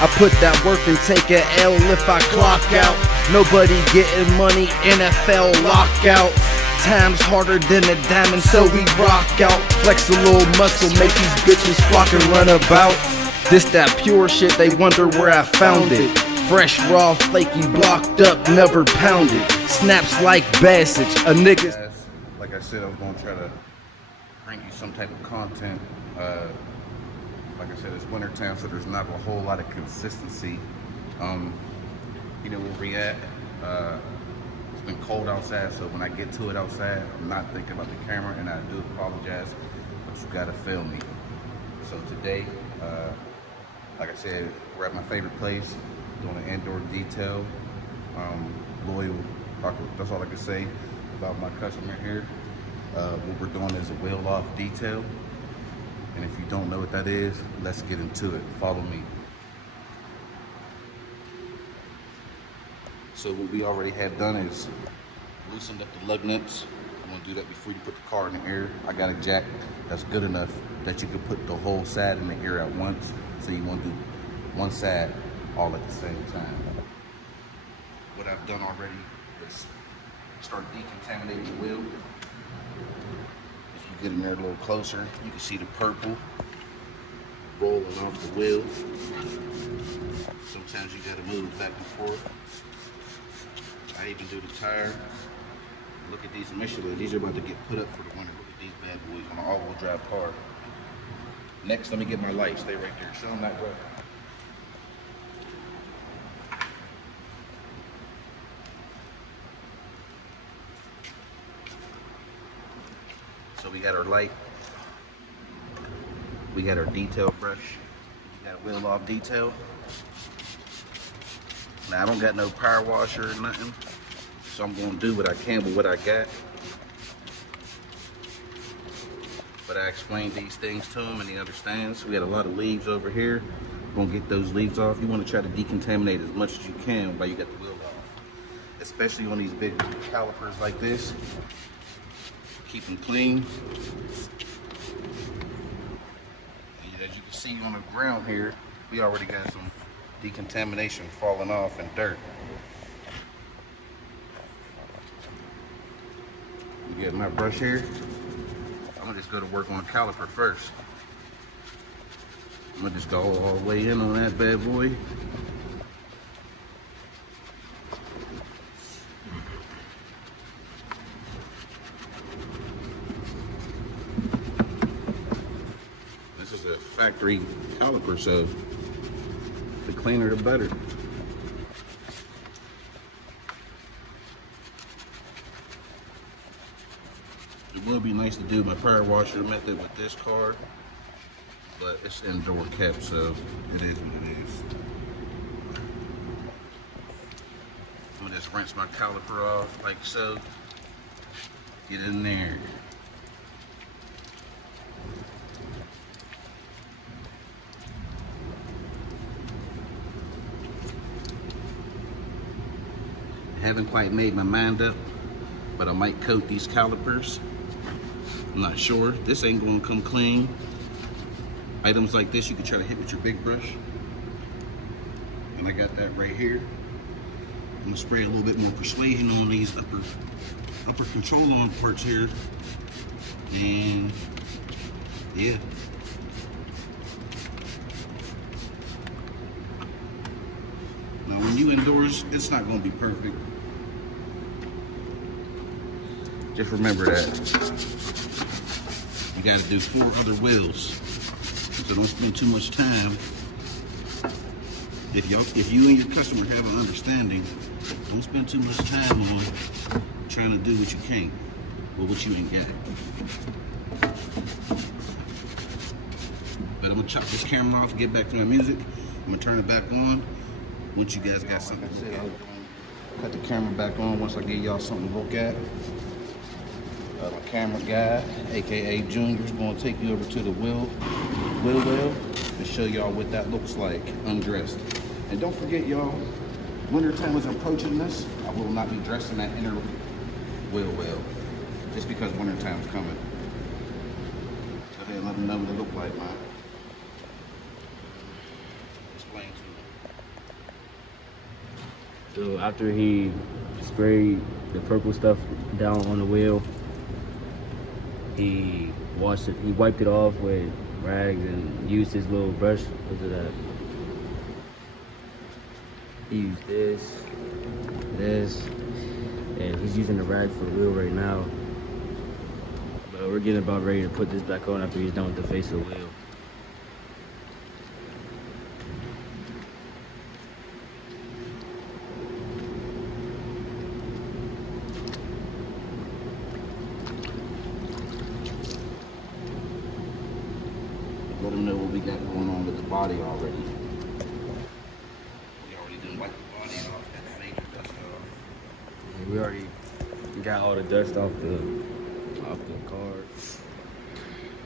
I put that work and take a L if I clock out. Nobody getting money, NFL lockout. Time's harder than a diamond, so we rock out. Flex a little muscle, make these bitches flock and run about. This that pure shit, they wonder where I found it. Fresh, raw, flaky, blocked up, never pounded. Snaps like Bassage, a nigga. Like I said, I was gonna try to bring you some type of content. Like I said, it's winter time, so there's not a whole lot of consistency. You know where we at. It's been cold outside, so when I get to it outside, I'm not thinking about the camera, and I do apologize, but you gotta feel me. So today, like I said, we're at my favorite place, doing an indoor detail. Loyal, that's all I can say about my customer here. What we're doing is a wheel off detail. And if you don't know what that is, let's get into it. Follow me. So what we already have done is loosened up the lug nuts. I'm gonna do that before you put the car in the air. I got a jack that's good enough that you can put the whole side in the air at once. So you wanna do one side all at the same time. What I've done already is start decontaminating the wheel. If you get in there a little closer, you can see the purple rolling off the wheel. Sometimes you gotta move back and forth. I even do the tire. Look at these Michelin. These are about to get put up for the winter. Look at these bad boys on an all-wheel drive car. Next, let me get my light. Stay right there. Show them that way. So we got our light. We got our detail brush. We got a wheel off detail. Now I don't got no power washer or nothing, so I'm gonna do what I can with what I got. But I explained these things to him and he understands. We got a lot of leaves over here. We're gonna get those leaves off. You wanna try to decontaminate as much as you can while you got the wheel off. Especially on these big calipers like this. Keep them clean. And as you can see on the ground here, we already got some decontamination falling off and dirt. You get my brush here. I'm gonna just go to work on the caliper first. I'm gonna just go all the way in on that bad boy. This is a factory caliper, so the cleaner the better. It would be nice to do my power washer method with this car, but it's indoor kept, so it is what it is. I'm gonna just rinse my caliper off like so. Get in there. Haven't quite made my mind up, but I might coat these calipers. I'm not sure. This ain't gonna come clean. Items like this you can try to hit with your big brush. And I got that right here. I'm gonna spray a little bit more persuasion on these upper control arm parts here. And yeah. Now when you indoors, it's not gonna be perfect. Just remember that. You gotta do 4 other wheels. So don't spend too much time. If you and your customer have an understanding, don't spend too much time on trying to do what you can with what you ain't got. But I'm gonna chop this camera off, get back to my music. I'm gonna turn it back on once you guys got something to look at. Cut the camera back on once I give y'all something to look at. My camera guy, aka Junior, is going to take you over to the wheel well and show y'all what that looks like undressed. And don't forget, y'all, winter time is approaching us. I will not be dressing that inner wheel well, just because winter time's coming. Go ahead and let them know what it look like, man. Explain to them. So after he sprayed the purple stuff down on the wheel, he washed it. He wiped it off with rags and used his little brush. Look at that. He used this, and he's using the rag for the wheel right now. But we're getting about ready to put this back on after he's done with the face of the wheel. Let them know what we got going on with the body already. We already done wiped the body off, got that major dust off. And we already got all the dust off the car.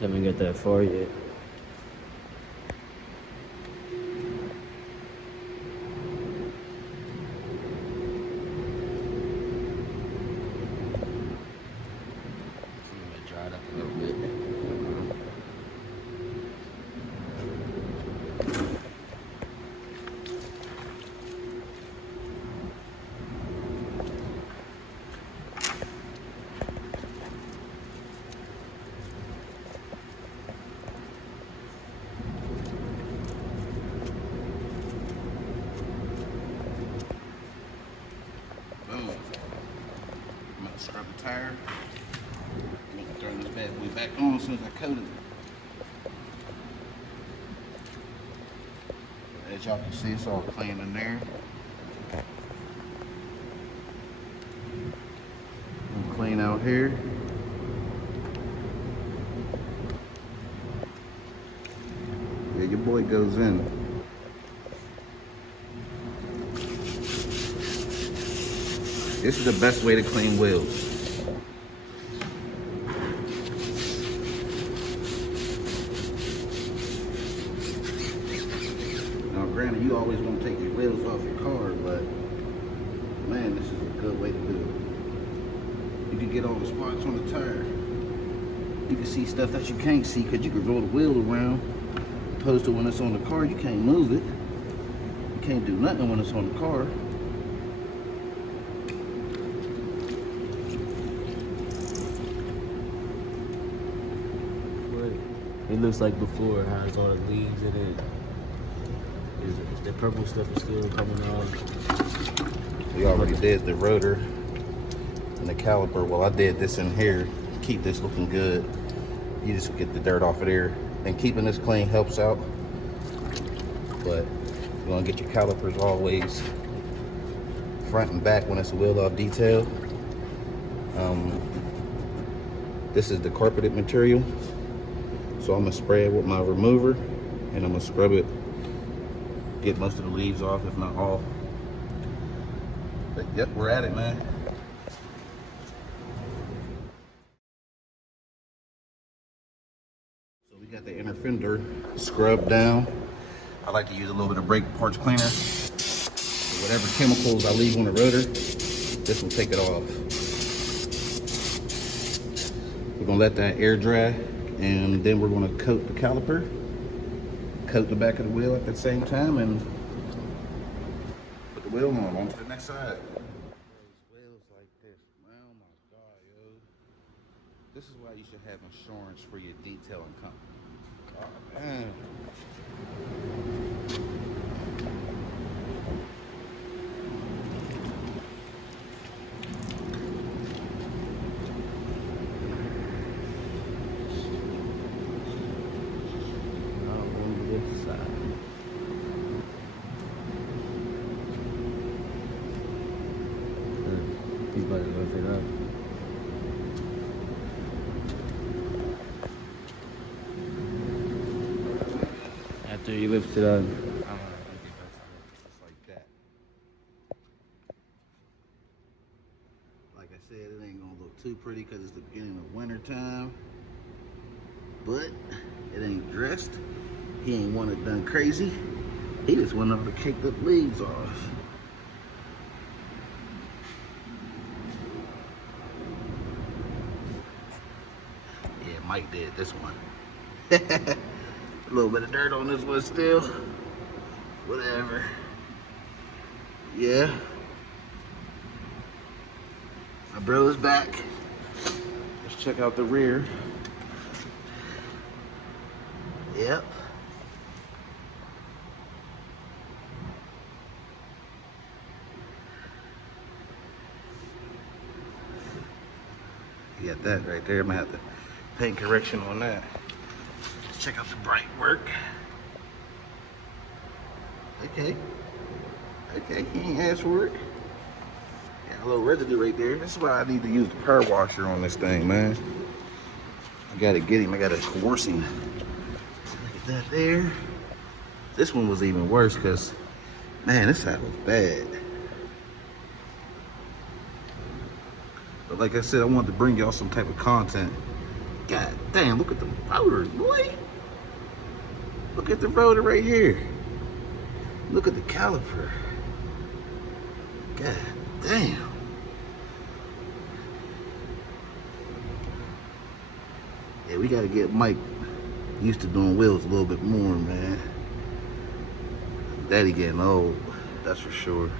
Haven't got that far yet. Some of it dried up a little bit. Boom. I'm gonna scrub the tire. I'm gonna turn this bad boy back on as soon as I coat it. As y'all can see, it's all clean in there. And clean out here. Yeah, your boy goes in. This is the best way to clean wheels. Now, granted, you always want to take your wheels off your car, but man, this is a good way to do it. You can get all the spots on the tire. You can see stuff that you can't see because you can roll the wheel around. Opposed to when it's on the car, you can't move it. You can't do nothing when it's on the car. It looks like before it has all the leaves in it. The purple stuff is still coming off. We already did the rotor and the caliper. Well, I did this in here. Keep this looking good. You just get the dirt off of there. And keeping this clean helps out. But you want to get your calipers always front and back when it's a wheel off detail. This is the carpeted material. So I'm gonna spray it with my remover and I'm gonna scrub it, get most of the leaves off, if not all. But yep, we're at it, man. So we got the inner fender scrubbed down. I like to use a little bit of brake parts cleaner. So whatever chemicals I leave on the rotor, this will take it off. We're gonna let that air dry. And then we're going to coat the caliper, coat the back of the wheel at the same time, and put the wheel on to the next side. Those wheels like this, oh my God, yo. This is why you should have insurance for your detailing company. Oh, man. He's about to lift it up. After he lifts it up, Just like that. Like I said, it ain't gonna look too pretty because it's the beginning of winter time. But it ain't dressed. He ain't want it done crazy. He just went over to kick the leaves off. Yeah, Mike did this one. A little bit of dirt on this one still. Whatever. Yeah, My bro's back. Let's check out the rear. Yep. You got that right there. I'm gonna have to paint correction on that. Let's check out the bright work. Okay. Okay, he ain't asked for it. Got a little residue right there. This is why I need to use the power washer on this thing, man. I gotta get him. I gotta coerce him. Look at that there. This one was even worse because, man, this side was bad. But like I said, I wanted to bring y'all some type of content. God damn, look at the rotors, boy. Look at the rotor right here. Look at the caliper. God damn. Yeah, we gotta get Mike used to doing wheels a little bit more, man. Daddy getting old, that's for sure.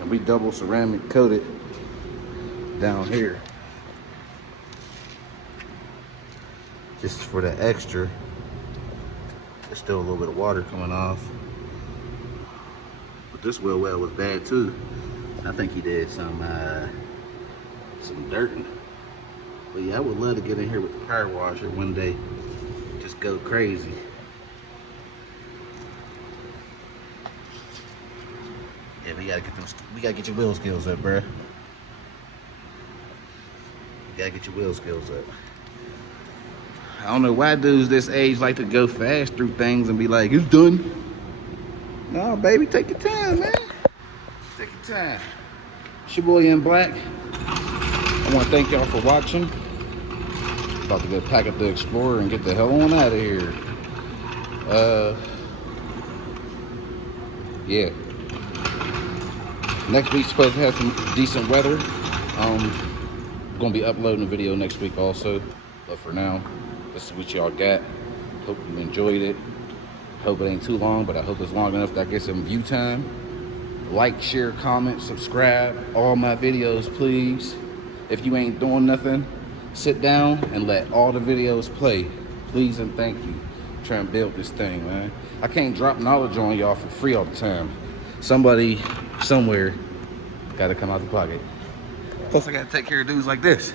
And we double ceramic coated down here. Just for the extra. There's still a little bit of water coming off. But this wheel well was bad too. I think he did some dirt. But yeah, I would love to get in here with the power washer one day. Just go crazy. Yeah, we gotta get your wheel skills up, bruh. You gotta get your wheel skills up. I don't know why dudes this age like to go fast through things and be like, it's done. No, baby, take your time, man. Take your time. It's your boy in black. I want to thank y'all for watching. About to go pack up the Explorer and get the hell on out of here. Yeah. Next week's supposed to have some decent weather. Gonna be uploading a video next week also. But for now, this is what y'all got. Hope you enjoyed it. Hope it ain't too long, but I hope it's long enough that I get some view time. Like, share, comment, subscribe. All my videos, please. If you ain't doing nothing, sit down and let all the videos play. Please and thank you. I'm trying to build this thing, man. I can't drop knowledge on y'all for free all the time. Somebody, somewhere, gotta come out the pocket. Plus, I gotta take care of dudes like this.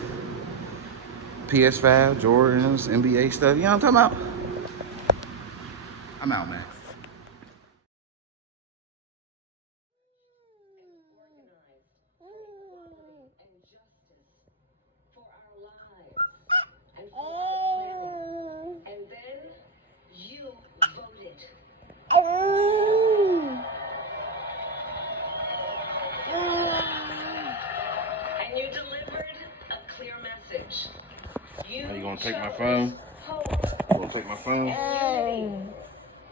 PS5, Jordans, NBA stuff. You know what I'm talking about? I'm out, man. And you delivered a clear message. Are you gonna take my phone? You gonna take my phone?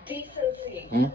Decency.